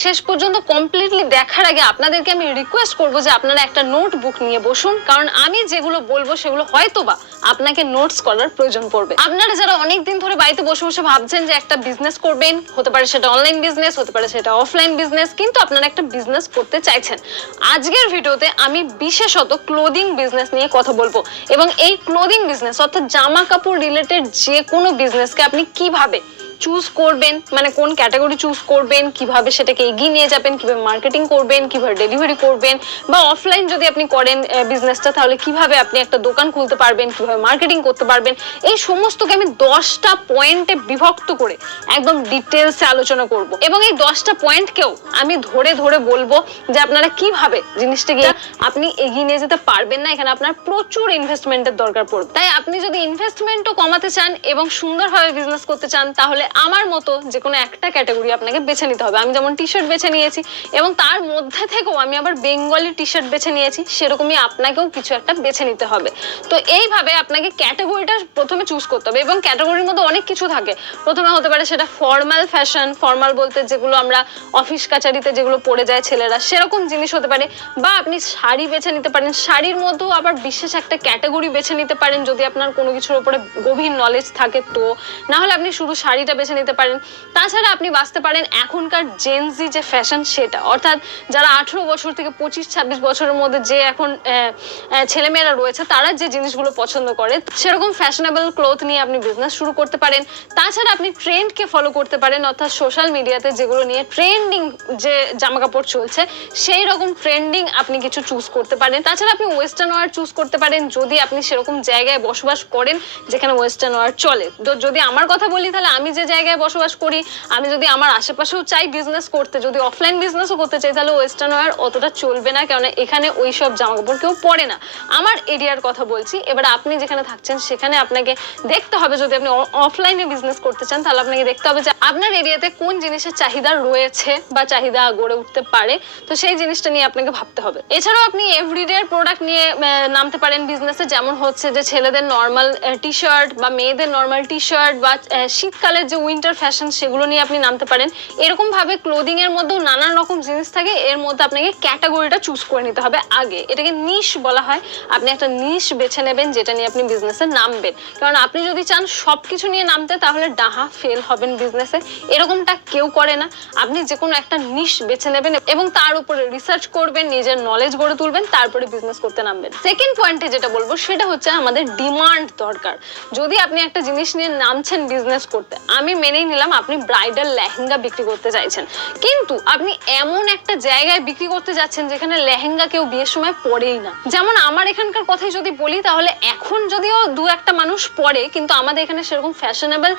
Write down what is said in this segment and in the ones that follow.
শেষ পর্যন্ত কমপ্লিটলি দেখার আগে আপনাদেরকে আমি রিকোয়েস্ট করব যে আপনারা একটা নোটবুক নিয়ে বসুন, কারণ আমি যেগুলো বলব সেগুলো হয়তোবা আপনাকে নোটস করার প্রয়োজন পড়বে। আপনারা যারা অনেক দিন ধরে বাড়িতে বসে বসে ভাবছেন যে একটা বিজনেস করবেন, হতে পারে সেটা অনলাইন বিজনেস হতে পারে সেটা অফলাইন বিজনেস কিন্তু আপনারা একটা বিজনেস করতে চাইছেন। আজকের ভিডিওতে আমি বিশেষত ক্লোদিং বিজনেস নিয়ে কথা বলব এবং এই ক্লোদিং বিজনেস অর্থাৎ জামা কাপড় রিলেটেড যে কোনো বিজনেসকে আপনি কীভাবে চুজ করবেন মানে কোন ক্যাটাগরি চুজ করবেন কীভাবে সেটাকে এগিয়ে নিয়ে যাবেন কীভাবে মার্কেটিং করবেন কীভাবে ডেলিভারি করবেন বা অফলাইন যদি আপনি করেন বিজনেসটা তাহলে কীভাবে আপনি একটা দোকান খুলতে পারবেন কীভাবে মার্কেটিং করতে পারবেন এই সমস্তকে আমি দশটা পয়েন্টে বিভক্ত করে একদম ডিটেলসে আলোচনা করব। এবং এই দশটা পয়েন্টকেও আমি ধরে ধরে বলব যে আপনারা কীভাবে জিনিসটাকে আপনি এগিয়ে নিয়ে যেতে পারবেন না এখানে আপনার প্রচুর ইনভেস্টমেন্টের দরকার পড়বে। তাই আপনি যদি ইনভেস্টমেন্টও কমাতে চান এবং সুন্দরভাবে বিজনেস করতে চান তাহলে আমার মতো যে কোনো একটা ক্যাটাগরি আপনাকে বেছে নিতে হবে। আমি যেমন টি শার্ট বেছে নিয়েছি এবং তার মধ্যে থেকেও আমি আবার বেঙ্গলি টি শার্ট বেছে নিয়েছি, সেরকমই আপনাকেও কিছু একটা বেছে নিতে হবে। তো এইভাবে আপনাকে ক্যাটাগরিটা প্রথমে চুজ করতে হবে এবং ক্যাটাগরির মধ্যে অনেক কিছু থাকে। প্রথমে হতে পারে সেটা ফর্মাল ফ্যাশন ফর্মাল বলতে যেগুলো আমরা অফিস কাচারিতে যেগুলো পরে যায় ছেলেরা, সেরকম জিনিস হতে পারে। বা আপনি শাড়ি বেছে নিতে পারেন, শাড়ির মধ্যেও আবার বিশেষ একটা ক্যাটাগরি বেছে নিতে পারেন যদি আপনার কোনো কিছুর উপরে গভীর নলেজ থাকে তো। না হলে আপনি শুধু শাড়িটা বেছে নিতে পারেন। তাছাড়া আপনি বাঁচতে পারেন এখনকার জেনজি যে ফ্যাশন সেটা। অর্থাৎ যারা আঠেরো বছর থেকে পঁচিশ, ছাব্বিশ বছরের মধ্যে যে এখন ছেলেমেয়েরা রয়েছে, তারা যে জিনিসগুলো পছন্দ করে, সেরকম ফ্যাশনেবল ক্লোথ নিয়ে আপনি বিজনেস শুরু করতে পারেন। তাছাড়া আপনি ট্রেন্ডকে ফলো করতে পারেন, অর্থাৎ সোশ্যাল মিডিয়াতে যেগুলো নিয়ে ট্রেন্ডিং যে জামা কাপড় চলছে, সেই রকম ট্রেন্ডিং আপনি কিছু চুজ করতে পারেন। তাছাড়া আপনি ওয়েস্টার্ন ওয়ার চুজ করতে পারেন, যদি আপনি সেরকম জায়গায় বসবাস করেন, যেখানে ওয়েস্টার্ন ওয়ার চলে। তো যদি আমার কথা বলি, তাহলে আমি যে জায়গায় বসবাস করি, আমি যদি আমার আশেপাশেও চাই বিজনেস করতে, যদি অফলাইন বিজনেসও করতে চাই, তাহলে ওয়েস্টার্ন ওয়ার অতটা চলবে না, কেননা এখানে ওই সব জামা কাপড় কেউ পরে না। আমার এরিয়ার কথা বলছি, এবার আপনি যেখানে থাকছেন, সেখানে আপনাকে দেখতে হবে, যদি আপনি অফলাইনে বিজনেস করতে চান, তাহলে আপনাকে দেখতে হবে যে আপনার এরিয়াতে কোন জিনিসের চাহিদা রয়েছে বা চাহিদা গড়ে উঠতে পারে, তো সেই জিনিসটা নিয়ে আপনাকে ভাবতে হবে। এছাড়াও আপনি এভরিডে প্রোডাক্ট নিয়ে নামতে পারেন বিজনেসে যেমন হচ্ছে যে ছেলেদের নর্মাল টি শার্ট বা মেয়েদের নর্মাল টি শার্ট বা শীতকালের যে উইন্টার ফ্যাশন সেগুলো নিয়ে আপনি নামতে পারেন। এরকম ভাবে ক্লোদিং এর মধ্যেও নানান রকম জিনিস থাকে। এর মধ্যে আপনাকে ক্যাটাগরিটা চুজ করে নিতে হবে আগে। এটাকে নিশ বলা হয়। আপনি একটা নিশ বেছে নেবেন, যেটা নিয়ে আপনি বিজনেসে নামবেন। কারণ আপনি যদি চান সবকিছু নিয়ে নামতে, তাহলে ডাহা ফেল হবেন বিজনেসে এরকমটা কেউ করে না। আপনি যে কোনো একটা নিশ বেছে নেবেন এবং তার উপরে রিসার্চ করবেন, নিজের নলেজ গড়ে তুলবেন, তারপরে বিজনেস করতে নামবেন। সেকেন্ড পয়েন্টে যেটা বলব, সেটা হচ্ছে আমাদের ডিমান্ড দরকার। যদি আপনি একটা জিনিস নিয়ে নামছেন বিজনেস করতে আমি মেনেই নিলাম আপনি ব্রাইডাল লেহেঙ্গা বিক্রি করতে চাইছেন। কিন্তু আপনি এমন একটা জায়গায় বিক্রি করতে যাচ্ছেন যেখানে লেহেঙ্গা কেউ বিয়ের সময় পরেই না। যেমন আমার এখানকার কথাই যদি বলি, তাহলে এখন যদিও দু একটা মানুষ পরে, কিন্তু আমাদের এখানে সেরকম ফ্যাশনেবল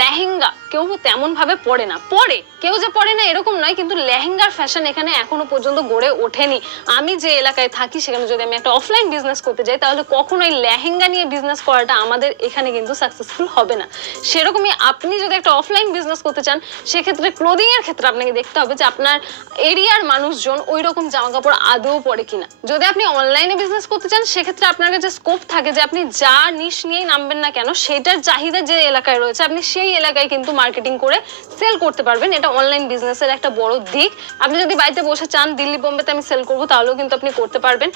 লেহেঙ্গা কেউ তেমন ভাবে পরে না। পরে, কেউ যে পরে না এরকম নয়, কিন্তু লেহেঙ্গার ফ্যাশন এখানে এখনও পর্যন্ত গড়ে ওঠেনি। আমি যে এলাকায় থাকি, সেখানে যদি আমি একটা অফলাইন বিজনেস করতে যাই, তাহলে কখনোই লেহেঙ্গা নিয়ে বিজনেস করাটা আমাদের এখানে কিন্তু সাকসেসফুল হবে না। সেরকমই আপনি যদি একটা অফলাইন বিজনেস করতে চান, সেক্ষেত্রে ক্লোদিং এর ক্ষেত্রে আপনাকে দেখতে হবে যে আপনার এরিয়ার মানুষজন ওই রকম জামা কাপড় আদৌ পরে কিনা। যদি আপনি অনলাইনে বিজনেস করতে চান, সেক্ষেত্রে আপনার কাছে স্কোপ থাকে যে আপনি যা নিশ নিয়েই নামবেন না কেন, সেটার চাহিদা যে এলাকায় রয়েছে, আপনি সেই এলাকায় কিন্তু মার্কেটিং করে সেল করতে পারবেন। এটা অনলাইন বিজনেসের একটা বড় দিক। আপনি যদি বাড়িতে বসে চান, দিল্লি বোম্বেতে আমি সেল করব, তাহলেও কিন্তু আপনি করতে পারবেন।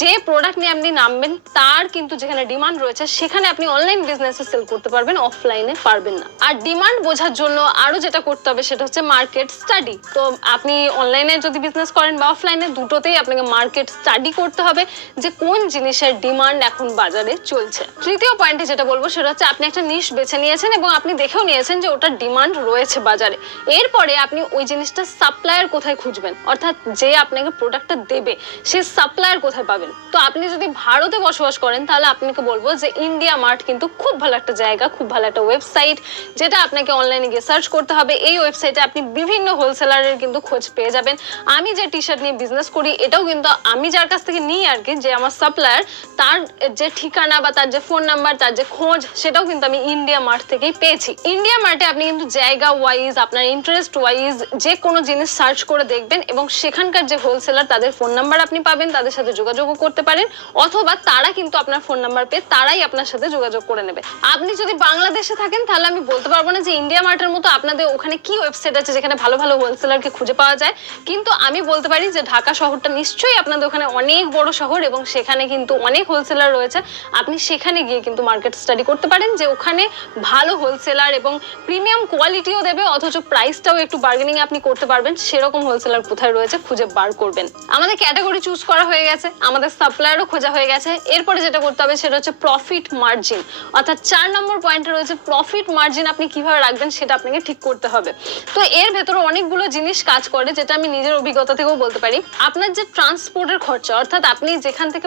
যে প্রোডাক্ট নিয়ে আপনি নামবেন, তার কিন্তু যেখানে ডিমান্ড রয়েছে, সেখানে আপনি অনলাইন বিজনেসে সেল করতে পারবেন অফলাইনে পারবেন না। আর ডিমান্ড বোঝার জন্য আরও যেটা করতে হবে সেটা হচ্ছে মার্কেট স্টাডি তো আপনি অনলাইনে যদি বিজনেস করেন বা অফলাইনে দুটোতেই আপনাকে মার্কেট স্টাডি করতে হবে যে কোন জিনিসের ডিমান্ড এখন বাজারে চলছে। তৃতীয় পয়েন্টে যেটা বলব সেটা হচ্ছে আপনি একটা নিশ বেছে নিয়েছেন এবং আপনি দেখেও নিয়েছেন যে ওটার ডিমান্ড রয়েছে বাজারে। এরপরে আপনি ওই জিনিসটা সাপ্লায়ার কোথায় খুঁজবেন? অর্থাৎ যে আপনাকে প্রোডাক্টটা দেবে, সে সাপ্লায়ার কোথায় পাবেন? তো আপনি যদি ভারতে বসবাস করেন তাহলে আপনাকে বলব যে ইন্ডিয়া মার্ট কিন্তু খুব ভালো একটা জায়গা, খুব ভালো একটা ওয়েবসাইট যেটা আপনাকে অনলাইনে গিয়ে সার্চ করতে হবে। এই ওয়েবসাইটে আপনি বিভিন্ন হোলসেলারের কিন্তু খোঁজ পেয়ে যাবেন। আমি যে টি শার্ট নিয়ে বিজনেস করি, এটাও কিন্তু আমি যার কাছ থেকে নিই আর কি, যে আমার সাপ্লায়ার তার যে ঠিকানা বা তার যে ফোন নাম্বার তার যে খোঁজ, সেটাও কিন্তু আমি ইন্ডিয়া মার্ট থেকেই পেয়েছি। ইন্ডিয়া মার্টে আপনি কিন্তু জায়গা ওয়াইজ আপনার ইন্টারেস্ট ওয়াইজ যে কোনো জিনিস সার্চ করে দেখবেন এবং সেখানকার যে হোলসেলার তাদের ফোন নাম্বার আপনি পাবেন, তাদের সাথে যোগাযোগও করতে পারেন অথবা তারা কিন্তু আপনার ফোন নাম্বার পেয়ে তারাই আপনার সাথে যোগাযোগ করে নেবে। আপনি যদি বাংলাদেশে থাকেন, তাহলে আমি বলতে পারব পারব না যে ইন্ডিয়া মার্টের মতো আপনাদের ওখানে কি ওয়েবসাইট আছে যেখানে ভালো ভালো হোলসেলারকে খুঁজে পাওয়া যায়? কিন্তু আমি বলতে পারি যে ঢাকা শহরটা নিশ্চয়ই আপনাদের ওখানে অনেক বড় শহর এবং সেখানে কিন্তু অনেক হোলসেলার রয়েছে। আপনি সেখানে গিয়ে কিন্তু মার্কেট স্টাডি করতে পারেন যে ওখানে ভালো হোলসেলার এবং প্রিমিয়াম কোয়ালিটিও দেবে, অথচ প্রাইসটাও একটু বার্গেনিং আপনি করতে পারবেন। সেরকম হোলসেলার কোথায় রয়েছে খুঁজে বার করবেন। আমাদের ক্যাটাগরি চুজ করা হয়ে গেছে, আমাদের সাপ্লায়ারও খোঁজা হয়ে গেছে। এরপরে যেটা করতে হবে সেটা হচ্ছে প্রফিট মার্জিন অর্থাৎ চার নম্বর পয়েন্টে রয়েছে প্রফিট মার্জিন আপনি কীভাবে রাখবেন সেটা আপনাকে ঠিক করতে হবে। তো এর ভেতরে অনেকগুলো জিনিস কাজ করে, যেটা আমি নিজের অভিজ্ঞতা থেকেও বলতে পারি। আপনার যে ট্রান্সপোর্টের খরচা, অর্থাৎ আপনি যেখান থেকে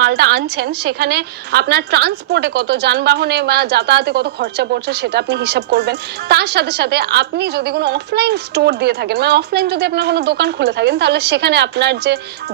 মালটা আনছেন, সেখানে আপনার ট্রান্সপোর্টে কত, যানবাহনে বা যাতায়াতে কত খরচা পড়ছে সেটা আপনি হিসাব করবেন। তার সাথে সাথে আপনি যদি কোনো অফলাইন স্টোর দিয়ে থাকেন মানে অফলাইন যদি আপনার কোনো দোকান খুলে থাকেন, তাহলে সেখানে আপনার যে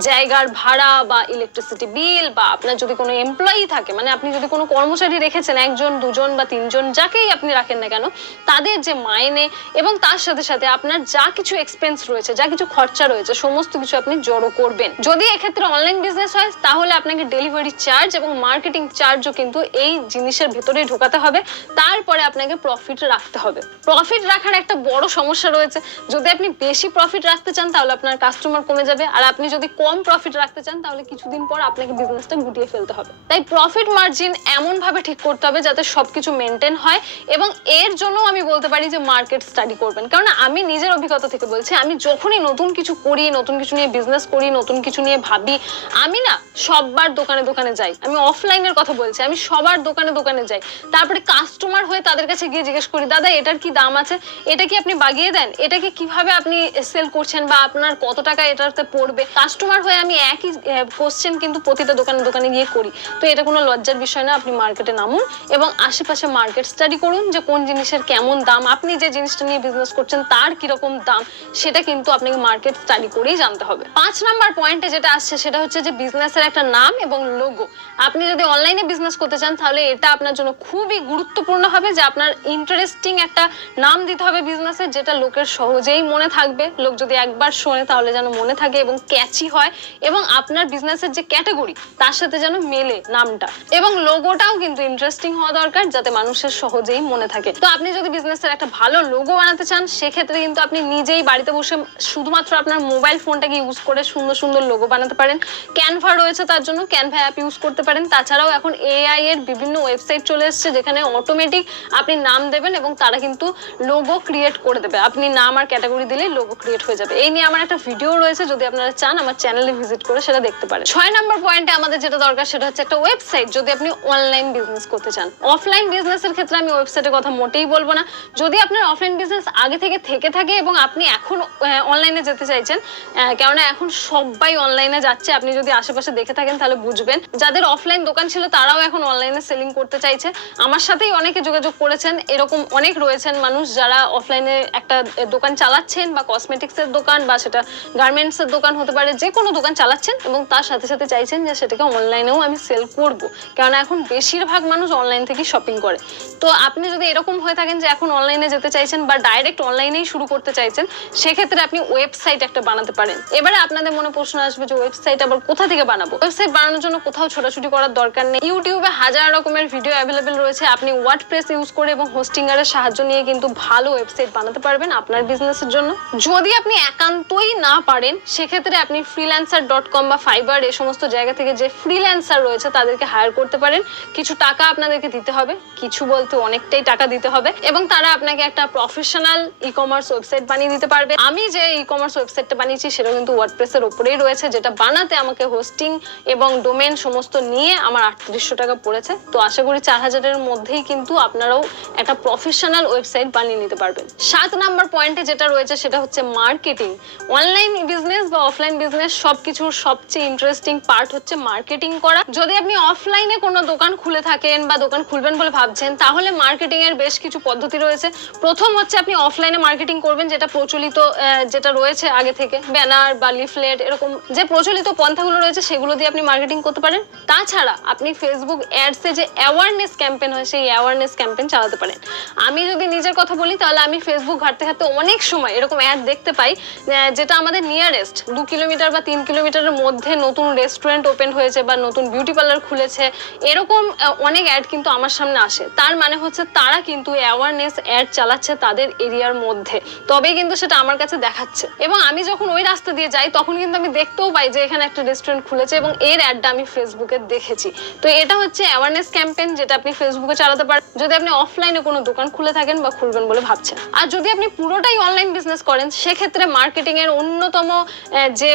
জায়গার ভাড়া বা ইলেকট্রিসিটি বিল বা আপনার যদি কোনো এমপ্লয়ি থাকে মানে আপনি যদি কোনো কর্মচারী রেখেছেন, একজন, দুজন বা তিনজন, যাকেই আপনি রাখেন না কেন তাদের যে মাইনে এবং তার সাথে সাথে আপনার যা কিছু এক্সপেন্স রয়েছে, যা কিছু খরচা রয়েছে, সমস্ত কিছু আপনি জড়ো করবেন। যদি এক্ষেত্রে অনলাইন বিজনেস হয়, তাহলে আপনাকে ডেলিভারি চার্জ এবং মার্কেটিং চার্জও কিন্তু এই জিনিসের ভেতরে ঢোকাতে হবে। তারপরে আপনাকে প্রফিট রাখতে হবে। প্রফিট রাখার একটা বড় সমস্যা রয়েছে। যদি আপনি বেশি প্রফিট রাখতে চান, তাহলে আপনার কাস্টমার কমে যাবে। আর আপনি যদি কম প্রফিট রাখতে চান, তাহলে কিছুদিন পর আপনাকে বিজনেসটা গুটিয়ে ফেলতে হবে। তাই প্রফিট মার্জিন এমন ভাবে ঠিক করতে হবে, যাতে সবকিছু মেনটেন হয় এবং এর জন্য আমি বলতে পারি যে মার্কেট স্টাডি করবেন। কারণ আমি নিজের অভিজ্ঞতা থেকে বলছি, আমি যখনই নতুন কিছু করি, নতুন কিছু নিয়ে বিজনেস করি, নতুন কিছু নিয়ে ভাবি, আমি না সববার দোকানে দোকানে যাই। আমি অফলাইনের কথা বলছি, আমি সবার দোকানে দোকানে যাই। তারপরে কাস্টমার হয়ে তাদের কাছে গিয়ে জিজ্ঞেস করি, দাদা, এটার কি দাম আছে? এটা কি আপনি বাগিয়ে দেন? এটাকে কীভাবে আপনি সেল করছেন বা আপনার কত টাকা এটাতে পড়বে? কাস্টমার হয়ে আমি একই কোশ্চেন কিন্তু প্রতিটা দোকানে দোকানে গিয়ে করি। তো এটা কোনো লজ্জার বিষয় না, আপনি মার্কেটে নামুন এবং আশেপাশে মার্কেট স্টাডি করুন যে কোন জিনিসের কেমন দাম? আপনি যে জিনিসটা নিয়ে বিজনেস করছেন, তার কীরকম দাম? সেটা কিন্তু আপনাকে মার্কেট স্টাডি করেই জানতে হবে। পাঁচ নাম্বার পয়েন্টে যেটা আসছে, সেটা হচ্ছে যে বিজনেসের একটা নাম এবং লোগো আপনি যদি অনলাইনে বিজনেস করতে চান, তাহলে এটা আপনার জন্য খুবই গুরুত্বপূর্ণ হবে যে আপনার ইন্টারেস্টিং একটা নাম দিতে হবে বিজনেসের যেটা লোকের সহজেই মনে থাকবে। লোক যদি একবার শোনে, তাহলে যেন মনে থাকে এবং ক্যাচি হয় এবং আপনার বিজনেসের যে ক্যাটাগরি তার সাথে যেন মেলে নামটা। এবং লোগোটাও কিন্তু ইন্টারেস্টিং হওয়া দরকার, যাতে মানুষের সহজেই মনে থাকে। তো আপনি যদি বিজনেসের একটা ভালো লোগো বানাতে চান, সেক্ষেত্রে কিন্তু আপনি নিজেই বাড়িতে বসে শুধুমাত্র আপনার মোবাইল ফোনটাকে ইউজ করে সুন্দর সুন্দর লোগো বানাতে পারেন। ক্যানভা রয়েছে তার জন্য ক্যানভা অ্যাপ ইউজ করতে পারেন। তাছাড়াও এখন এআই এর বিভিন্ন ওয়েবসাইট চলে এসেছে, যেখানে অটোমেটিক আপনি নাম দেবেন এবং তারা কিন্তু লোগো ক্রিয়েট করে দেবে। আপনি নাম আর ক্যাটাগরি দিলেই লোগো ক্রিয়েট হয়ে যাবে। এই নিয়ে আমার একটা ভিডিও রয়েছে, যদি আপনারা চান, আমার চ্যানেলে ভিজিট করে সেটা দেখতে পারেন। ছয় নম্বর পয়েন্টে আমাদের যেটা দরকার, সেটা হচ্ছে একটা ওয়েবসাইট যদি আপনি অনলাইন বিজনেস করতে চান অফলাইন বিজনেসের ক্ষেত্রে আমি ওয়েবসাইটের কথা মোটেই বলব না। যদি আপনার অফলাইন বিজনেস আগে থেকে থেকে থাকে এবং আপনি এখন অনলাইনে যেতে চাইছেন কেননা এখন সবাই অনলাইনে যাচ্ছে, আপনি যদি আশেপাশে দেখে থাকেন তাহলে বুঝবেন। যাদের অফলাইন দোকান ছিল তারাও এখন অনলাইনে সেলিং করতে চাইছে। আমার সাথেই অনেকে যোগাযোগ করেছেন, এরকম অনেক রয়েছেন মানুষ যারা অফলাইনে একটা দোকান চালাচ্ছেন বা কসমেটিক্সের দোকান বা সেটা গার্মেন্টসের দোকান হতে পারে, যে কোনো দোকান চালাচ্ছেন এবং তার সাথে সাথে চাইছেন যে সেটাকে অনলাইনেও আমি সেল করব। কেননা এখন বেশিরভাগ মানুষ অনলাইন থেকে শপিং করে। তো আপনি যদি এরকম হয়ে থাকেন যে এখন অনলাইনে যেতে চাইছেন বা ডাইরেক্ট অনলাইনেই শুরু করতে চাইছেন, সেক্ষেত্রে আপনি ওয়েবসাইট একটা বানাতে পারেন। এবারে আপনাদের মনে প্রশ্ন আসবে যে ওয়েবসাইট আবার কোথা থেকে বানাবো? ওয়েবসাইট বানানোর জন্য কোথাও ছোটাছুটি করার দরকার নেই। ইউটিউবে হাজার রকমের ভিডিও অ্যাভেলেবেল রয়েছে। আপনি ওয়ার্ডপ্রেস ইউজ করে এবং হোস্টিংয়ারের সাহায্য নিয়ে কিন্তু ভালো ওয়েবসাইট বানাতে পারবেন আপনার বিজনেসের জন্য। যদি আপনি একান্তই না পারেন, সেক্ষেত্রে আপনি ফ্রিল্যান্সার ডট কম বা ফাইবার এ সমস্ত জায়গা থেকে যে ফ্রিল্যান্সার রয়েছে, তাদেরকে হায়ার করতে পারেন। কিছু টাকা আপনাদেরকে দিতে হবে। কিছু বলতে অনেকটাই টাকা দিতে হবে। এবং তারা আপনাকে একটা প্রফেশনাল ই কমার্স ওয়েবসাইট বানিয়ে দিতে পারবে। আমি যে ই কমার্স ওয়েবসাইটটা বানিয়েছি, সেটা কিন্তু ওয়ার্ডপ্রেসের উপরেই রয়েছে, যেটা বানাতে আমাকে হোস্টিং এবং ডোমেন সমস্ত নিয়ে আমার আটত্রিশশো টাকা পড়েছে। তো আশা করি চার হাজারের মধ্যেই কিন্তু আপনারাও একটা প্রফেশনাল ওয়েবসাইট বানিয়ে নিতে পারবেন। সাত নাম্বার পয়েন্টে যেটা রয়েছে, সেটা হচ্ছে মার্কেটিং অনলাইন বিজনেস বা অফলাইন বিজনেস সবকিছুর সবচেয়ে ইন্টারেস্টিং পার্ট হচ্ছে মার্কেটিং করা। যদি আপনি অফলাইনে কোনো দোকান খুলে থাকেন বা দোকান খুলবেন বলে ভাবছেন, তাহলে মার্কেটিং এর বেশ কিছু পদ্ধতি রয়েছে। প্রথম হচ্ছে আপনি অফলাইনে মার্কেটিং করবেন, যেটা প্রচলিত যেটা রয়েছে আগে থেকে। ব্যানার বা লিফলেট এরকম যে প্রচলিত পন্থাগুলো রয়েছে, সেগুলো দিয়ে আপনি মার্কেটিং করতে পারেন। তাছাড়া আপনি ফেসবুক অ্যাডসে যে অ্যাওয়ারনেস ক্যাম্পেন হয়, সেই অ্যাওয়ারনেস ক্যাম্পেন চালাতে পারেন। আমি যদি নিজের কথা বলি, তাহলে আমি ফেসবুক ঘাটতে ঘাটতে অনেক সময় এরকম অ্যাড দেখতে পাই যেটা আমাদের নিয়ারেস্ট দু কিলোমিটার বা তিন কিলোমিটারের মধ্যে নতুন রেস্টুরেন্ট ওপেন হয়েছে বা নতুন বিউটি পার্লার খুলেছে, এরকম অনেক অ্যাড কিন্তু আমার সামনে আসে। তার মানে হচ্ছে তারা কিন্তু অ্যাওয়ারনেস অ্যাড চালাচ্ছে তাদের এরিয়ার মধ্যে। তবে কিন্তু সেটা আমার কাছে দেখাচ্ছে। এবং আমি যখন ওই রাস্তা দিয়ে যাই, তখন কিন্তু আমি দেখতেও পাই যে এখানে একটা রেস্টুরেন্ট খুলেছে এবং এর অ্যাডটা আমি ফেসবুকে দেখেছি। তো এটা হচ্ছে অ্যাওয়ারনেস ক্যাম্পেইন যেটা আপনি ফেসবুকে চালাতে পারেন। যদি আপনি অফলাইনে কোনো দোকান খুলে থাকেন বা খুলবেন বলে ভাবছেন। আর যদি আপনি পুরোটাই অনলাইন বিজনেস করেন, সেক্ষেত্রে মার্কেটিং এর অন্যতম যে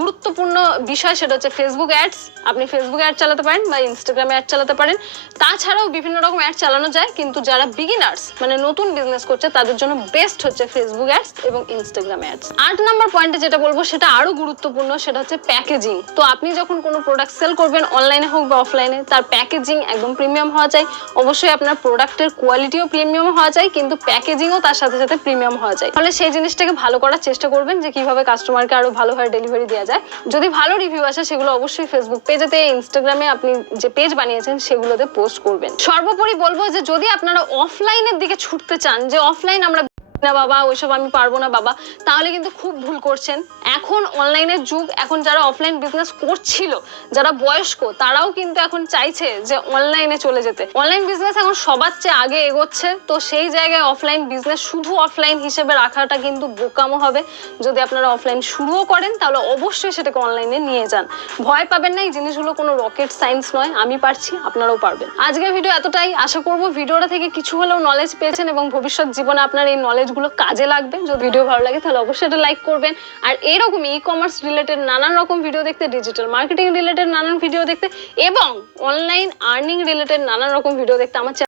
গুরুত্বপূর্ণ বিষয় সেটা হচ্ছে ফেসবুক অ্যাডস আপনি ফেসবুক অ্যাড চালাতে পারেন বা ইনস্টাগ্রামে অ্যাড চালাতে পারেন। তাছাড়াও বিভিন্ন রকম অ্যাড চালানো যায়। কিন্তু যারা বিগিনার্স মানে নতুন বিজনেস করছে, তাদের জন্য বেস্ট হচ্ছে ফেসবুক অ্যাডস এবং ইনস্টাগ্রাম অ্যাডস আট নাম্বার পয়েন্টে যেটা বলব, সেটা আরও গুরুত্বপূর্ণ, সেটা হচ্ছে প্যাকেজিং তো আপনি যখন কোনো প্রোডাক্ট সেল করবেন অনলাইনে হোক বা অফলাইনে তার প্যাকেজিং একদম প্রিমিয়াম হওয়া চাই। অবশ্যই আপনার প্রোডাক্টের কোয়ালিটিও প্রিমিয়াম হওয়া চাই, কিন্তু প্যাকেজিংও তার সাথে সাথে প্রিমিয়াম হওয়া চাই। ফলে সেই জিনিসটাকে ভালো করার চেষ্টা করবেন যে কীভাবে কাস্টমারকে আরও ভালোভাবে ডেলিভারি দেওয়া যায়। যদি ভালো রিভিউ আসে, সেগুলো অবশ্যই ফেসবুক পেজেতে ইনস্টাগ্রামে আপনি যে পেজ বানিয়েছেন, সেগুলোতে পোস্ট করবেন। সর্বোপরি বলব যে যদি আপনারা অফলাইনের দিকে ছুটতে চান যে অফলাইন আমরা না বাবা, ওইসব আমি পারব না বাবা। তাহলে কিন্তু খুব ভুল করছেন। এখন অনলাইনের যুগ, এখন যারা অফলাইন বিজনেস করছিল, যারা বয়স্ক, তারাও কিন্তু এখন চাইছে যে অনলাইনে চলে যেতে। অনলাইন বিজনেস এখন সবার চেয়ে আগে এগোচ্ছে, তো সেই জায়গায় অফলাইন বিজনেস শুধু অফলাইন হিসেবে রাখাটা কিন্তু বোকামো হবে। যদি আপনারা অফলাইন শুরুও করেন, তাহলে অবশ্যই সেটাকে অনলাইনে নিয়ে যান। ভয় পাবেন না, এই জিনিসগুলো কোনো রকেট সায়েন্স নয়, আমি পারছি, আপনারাও পারবেন। আজকের ভিডিও এতটাই। আশা করব ভিডিওটা থেকে কিছু হলেও নলেজ পেয়েছেন এবং ভবিষ্যৎ জীবনে আপনার এই নলেজগুলো কাজে লাগবে। যদি ভিডিও ভালো লাগে তাহলে অবশ্যই এটা লাইক করবেন। আর এরকম ই কমার্স রিলেটেড নানান রকম ভিডিও দেখতে ডিজিটাল মার্কেটিং রিলেটেড নানান ভিডিও দেখতে এবং অনলাইন আর্নিং রিলেটেড নানান রকম ভিডিও দেখতে আমার